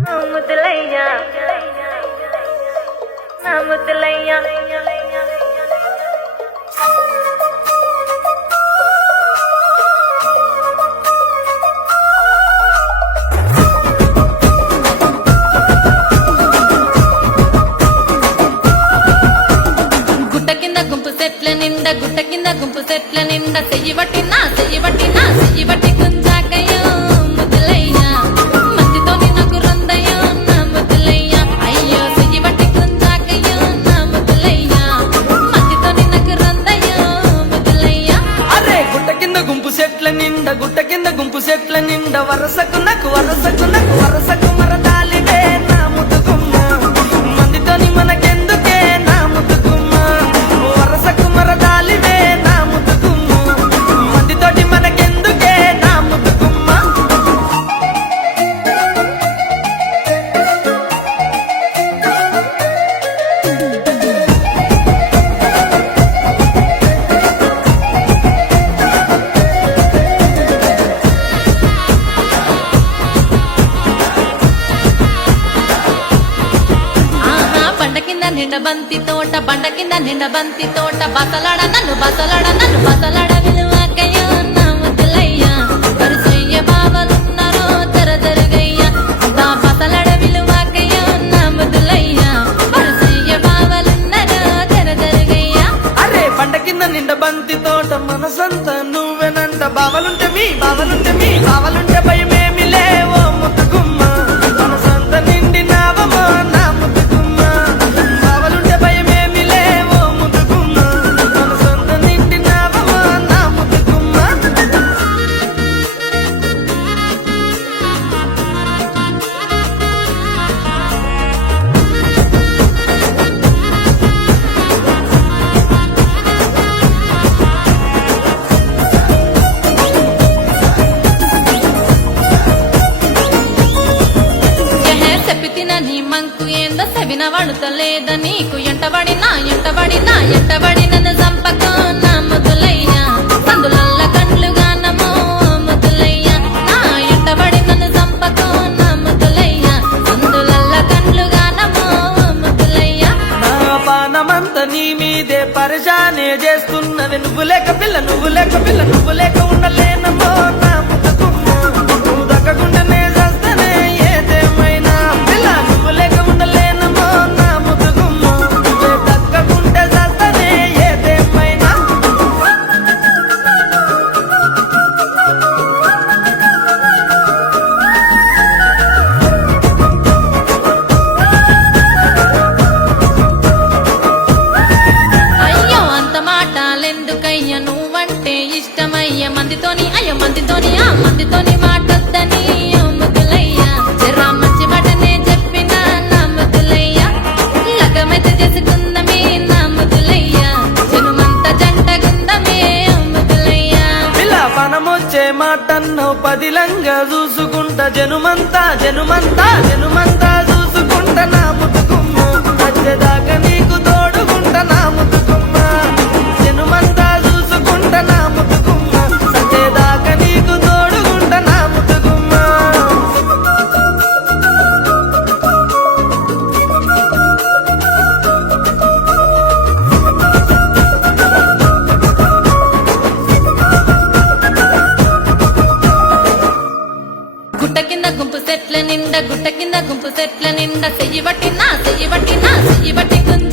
ముద్దులయ్యా నా ముద్దులయ్యా గుట్ట కింద గుంపు సెట్ల నిండా చెయ్యి బట్టి గుంజాకయ్యో ముద్దులయ్యా మందితోని నాకు రందయ్యో నా ముద్దులయ్యా అయ్యో చెయ్యి బట్టి గుంజాకయ్యో నా ముద్దులయ్యా మందితోని నాకు రందయ్యో ముద్దులయ్యా అరే గుట్ట కింద గుంపు సెట్ల నిండా వరసకు మరదాలివే నా ముద్దుగుమ్మ మందితోని మనకెందుకే నా ముద్దుగుమ్మ వరసకు మరదాలివే నా ముద్దుగుమ్మ మందితోటి మనకెందుకే నా ముద్దుగుమ్మ ఆహా బండ కింద నిండ బంతి తోట బసలాడ విలువకయ్యో నా ముద్దులయ్యా వరుసయ్య బావలున్నారో తెరదరుగయ్యా బా బసలాడ విలువకయ్యో నా ముద్దులయ్యా వరుసయ్య బావలున్నారో తెరదరుగయ్యా అరే పంట కింద నిండ బంతి తోట మనసంతా నువ్వెనంట బావలుంటే భయమేమి లేవో ముద్దుగుమ్మ మనసంతా నిండినావమో నా ముద్దుగుమ్మ బావలుంటే భయమేమి లేవో ముద్దుగుమ్మ మనసంతా నిండినావమో నా ముద్దుగుమ్మ చెప్పిన నీ మంకు ఏందో సెవిన వడుతలేద నీకు ఎంటబడినా నన్ను చంపకో నా ముద్దులయ్యా సందులల్ల కండ్లుగానమో ముద్దులయ్యా నా ఎంటబడి నన్ను చంపకో నా ముద్దులయ్యా సందులల్ల కండ్లుగానమో ముద్దులయ్యా నా పానమంతా నీ మీదే పరిశానే చేస్తున్నది నువ్వు లేక ఉండలేనమో నా ముద్దుగుమ్మ నువ్వు దక్కకుండానే చేస్తేనే ఏదేమైనా పిల్ల నువ్వు లేక ఉండలేనమో నా ముద్దుగుమ్మ నువ్వే దక్కకుంటే చేస్తేనే ఏదేమైనా అయ్యో అంత మాటలెందుకయ్య నువ్వంటే ఇష్టమయ్య మందితోని మాటొద్దని ఓ ముద్దులయ్యా జరా మంచి మాటనే చెప్పిన నా ముద్దులయ్యా లగమైతే చేసుకుందమే నా ముద్దులయ్యా జనుమంతా జంటగుందమే ఓ ముద్దులయ్యా పిల్ల పనమొచ్చే మాటన్నో పదిలంగా చూసుకుంటా జనుమంతా చూసుకుంటా నా ముద్దుగుమ్మ వచ్చేదాకా నీకు తోడుకుంటా నా ముద్దుగుమ్మ జనుమంతా చూసుకుంటా నా ముద్దుగుమ్మ సచ్చేదాకా నీకు తోడుకుంటా నా ముద్దుగుమ్మ గుట్ట కింద గుంపు సెట్ల నిండా చెయ్యి బట్టి గుంజ